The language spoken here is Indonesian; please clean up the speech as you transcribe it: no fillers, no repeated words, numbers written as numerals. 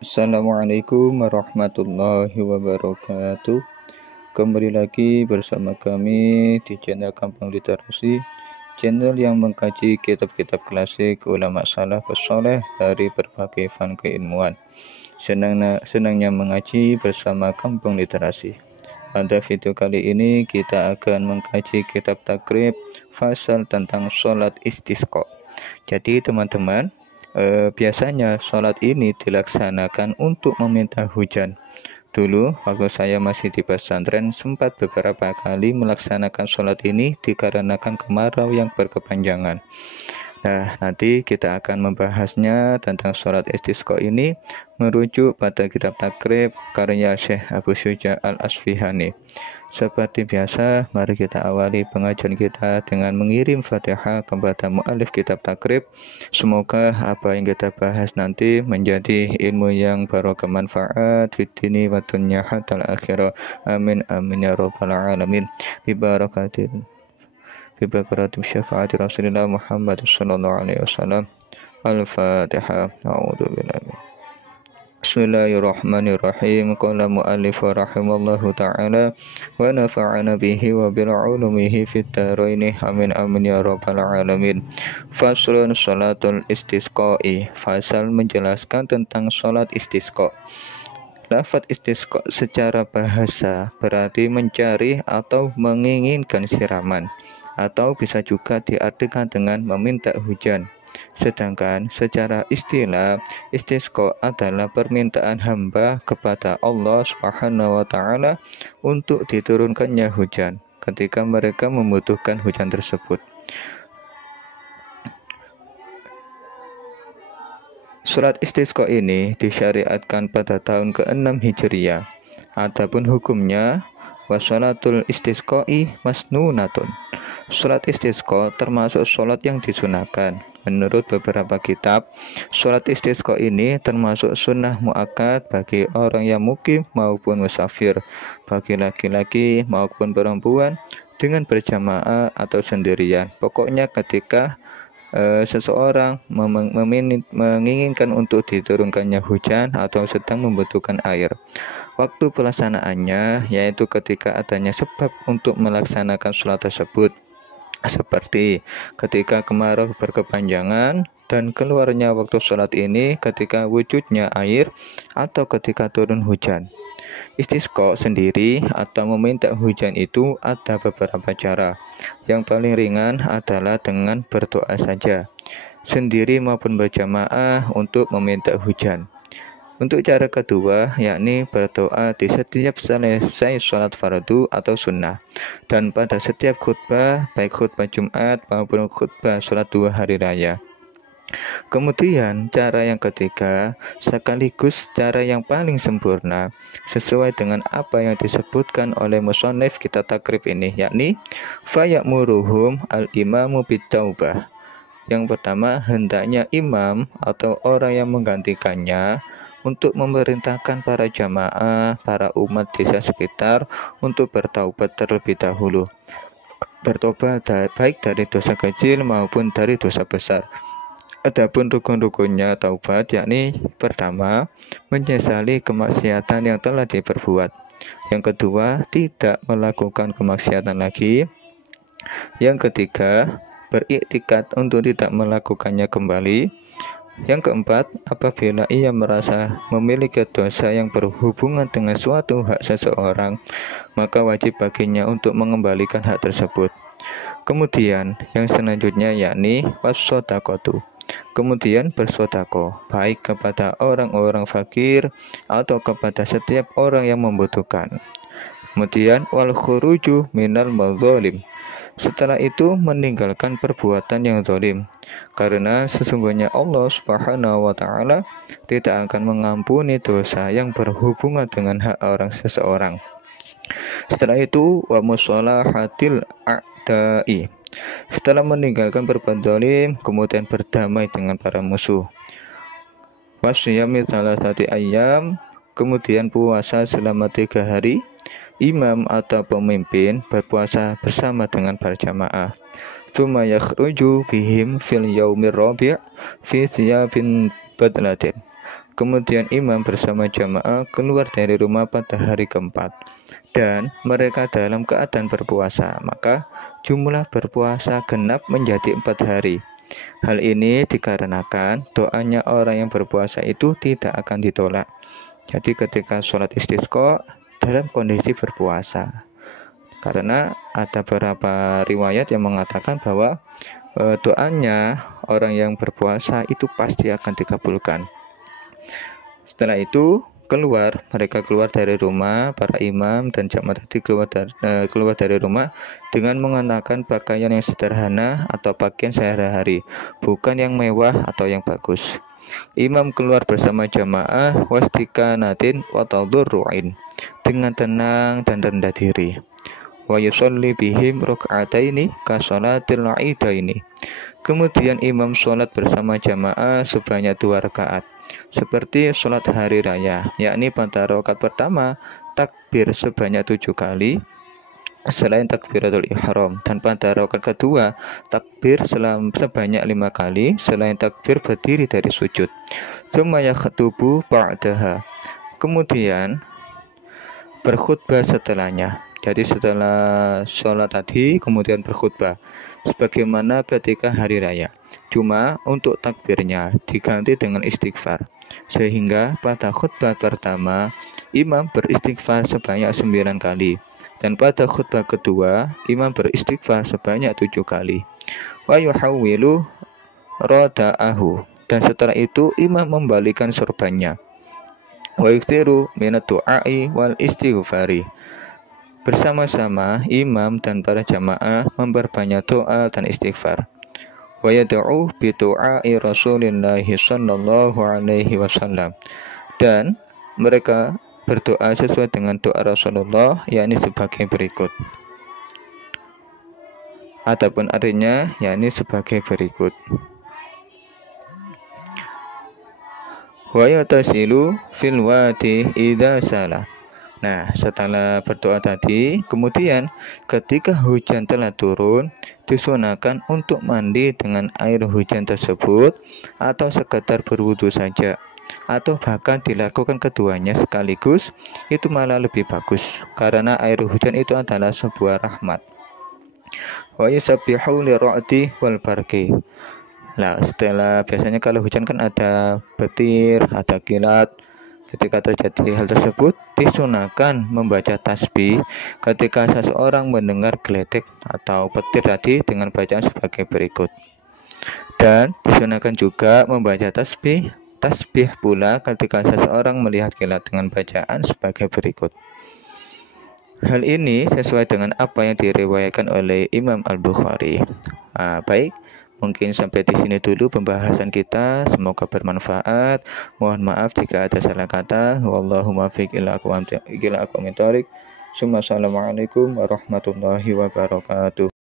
Assalamualaikum warahmatullahi wabarakatuh. Kembali lagi bersama kami di channel Kampung Literasi, channel yang mengkaji kitab-kitab klasik ulama salafus saleh dari berbagai fan keilmuan. Senangnya mengaji bersama Kampung Literasi. Pada video kali ini kita akan mengkaji kitab takrib fasal tentang sholat istisqa. Jadi teman-teman, biasanya sholat ini dilaksanakan untuk meminta hujan. Dulu waktu saya masih di pesantren sempat beberapa kali melaksanakan sholat ini dikarenakan kemarau yang berkepanjangan. Nah, nanti kita akan membahasnya tentang sholat istisqa ini merujuk pada kitab takrib karya Syekh Abu Syuja Al-Asfihani. Seperti biasa, mari kita awali pengajian kita dengan mengirim Fatihah kepada mu'alif kitab takrib. Semoga apa yang kita bahas nanti menjadi ilmu yang barokah manfaat fid dini wa dunya hatta al-akhirah. Amin amin ya rabbal alamin. Bibaratim syafaati Rasulullah Muhammad sallallahu alaihi wasallam. Al-Fatihah. A'udzubillahi. Bismillahirrahmanirrahim. Qala mu'allif rahimallahu ta'ala wa nafa'ana bihi wa bil ulumihi fid dharain. Amin amin ya rabbal alamin. Faslun salatul istisqa'i. Fasal menjelaskan tentang salat istisqa. Lafaz istisqa secara bahasa berarti mencari atau menginginkan siraman, atau bisa juga diartikan dengan meminta hujan. Sedangkan secara istilah, istisqa adalah permintaan hamba kepada Allah Subhanahu wa taala untuk diturunkannya hujan ketika mereka membutuhkan hujan tersebut. Surat istisqa ini disyariatkan pada tahun ke-6 Hijriah. Adapun hukumnya, wassalatul istisqa'i masnunatun. Salat istisqa termasuk salat yang disunahkan. Menurut beberapa kitab, salat istisqa ini termasuk sunnah muakkad bagi orang yang mukim maupun musafir, bagi laki-laki maupun perempuan, dengan berjamaah atau sendirian. Pokoknya ketika seseorang menginginkan untuk diturunkannya hujan atau sedang membutuhkan air. Waktu pelaksanaannya yaitu ketika adanya sebab untuk melaksanakan sholat tersebut, seperti ketika kemarau berkepanjangan dan keluarnya waktu sholat ini ketika wujudnya air atau ketika turun hujan. Istisqa sendiri atau meminta hujan itu ada beberapa cara. Yang paling ringan adalah dengan berdoa saja, sendiri maupun berjamaah untuk meminta hujan. Untuk cara kedua, yakni berdoa di setiap selesai sholat fardu atau sunnah, dan pada setiap khutbah, baik khutbah Jumat maupun khutbah sholat 2 hari raya. Kemudian cara yang ketiga, sekaligus cara yang paling sempurna, sesuai dengan apa yang disebutkan oleh musannif kitab takrib ini, yakni faya'muruhum al-imamu bitaubah. Yang pertama, hendaknya imam atau orang yang menggantikannya untuk memerintahkan para jamaah, para umat desa sekitar untuk bertaubat terlebih dahulu. Bertobat baik dari dosa kecil maupun dari dosa besar. Adapun rukun-rukunnya taubat, yakni pertama, menyesali kemaksiatan yang telah diperbuat. Yang kedua, tidak melakukan kemaksiatan lagi. Yang ketiga, beriktikad untuk tidak melakukannya kembali. Yang keempat, apabila ia merasa memiliki dosa yang berhubungan dengan suatu hak seseorang, maka wajib baginya untuk mengembalikan hak tersebut. Kemudian, yang selanjutnya yakni was-shadaqatu. Kemudian bersedekah, baik kepada orang-orang fakir atau kepada setiap orang yang membutuhkan. Kemudian wal khuruju minal madzalim. Setelah itu meninggalkan perbuatan yang zalim, karena sesungguhnya Allah Subhanahu wa taala tidak akan mengampuni dosa yang berhubungan dengan hak orang seseorang. Setelah itu wa musalahatil a'da'i. Setelah meninggalkan perbuatan zalim, kemudian berdamai dengan para musuh. Wasyami salasati ayyam, kemudian puasa selama 3 hari. Imam atau pemimpin berpuasa bersama dengan para jamaah. Tsumma yakhruju bihim fil yaumir rabi' fi thiyabin badlatin. Kemudian imam bersama jamaah keluar dari rumah pada hari keempat dan mereka dalam keadaan berpuasa, maka jumlah berpuasa genap menjadi 4 hari. Hal ini dikarenakan doanya orang yang berpuasa itu tidak akan ditolak. Jadi ketika sholat istisqa dalam kondisi berpuasa, karena ada beberapa riwayat yang mengatakan bahwa doanya orang yang berpuasa itu pasti akan dikabulkan. Setelah itu mereka keluar dari rumah, para imam dan jamaah tadi keluar dari rumah dengan mengenakan pakaian yang sederhana atau pakaian sehari-hari, bukan yang mewah atau yang bagus. Imam keluar bersama jamaah wastikanatin wa tadurru'in, dengan tenang dan rendah diri. Wa yusalli bihim raka'ataini ka sholatil idaini. Kemudian imam sholat bersama jamaah sebanyak 2 rakaat seperti sholat hari raya, yakni pada rakaat pertama takbir sebanyak 7 kali selain takbiratul ihram, dan pada rakaat kedua takbir sebanyak 5 kali selain takbir berdiri dari sujud. Tsumma yakhutubu ba'daha, kemudian berkhutbah setelahnya. Jadi setelah sholat tadi kemudian berkhutbah sebagaimana ketika hari raya, cuma untuk takbirnya diganti dengan istighfar, sehingga pada khutbah pertama imam beristighfar sebanyak 9 kali dan pada khutbah kedua imam beristighfar sebanyak 7 kali. Wa yuhawwilu rada'ahu, dan setelah itu imam membalikan sorbannya. Wa yukthiru minat du'ai wal istighfari, bersama-sama imam dan para jamaah memperbanyak doa dan istighfar. Wa yad'u bi du'ai Rasulillah sallallahu alaihi wasallam, dan mereka berdoa sesuai dengan doa Rasulullah, yakni sebagai berikut. Adapun artinya yakni sebagai berikut. Wa yatasilu fil wadi idza salah. Nah, setelah berdoa tadi, kemudian ketika hujan telah turun, disunahkan untuk mandi dengan air hujan tersebut atau sekedar berwudu saja, atau bahkan dilakukan keduanya sekaligus, itu malah lebih bagus karena air hujan itu adalah sebuah rahmat. Wa yusabbihu lira'di wal barqi. Nah, setelah biasanya kalau hujan kan ada petir, ada kilat. Ketika terjadi hal tersebut, disunahkan membaca tasbih ketika seseorang mendengar geletek atau petir tadi dengan bacaan sebagai berikut. Dan disunahkan juga membaca tasbih pula ketika seseorang melihat kilat dengan bacaan sebagai berikut. Hal ini sesuai dengan apa yang diriwayatkan oleh Imam Al-Bukhari. Baik. Mungkin sampai di sini dulu pembahasan kita. Semoga bermanfaat. Mohon maaf jika ada salah kata. Wallahu muwaffiq ila aqwamit thoriq. Assalamualaikum warahmatullahi wabarakatuh.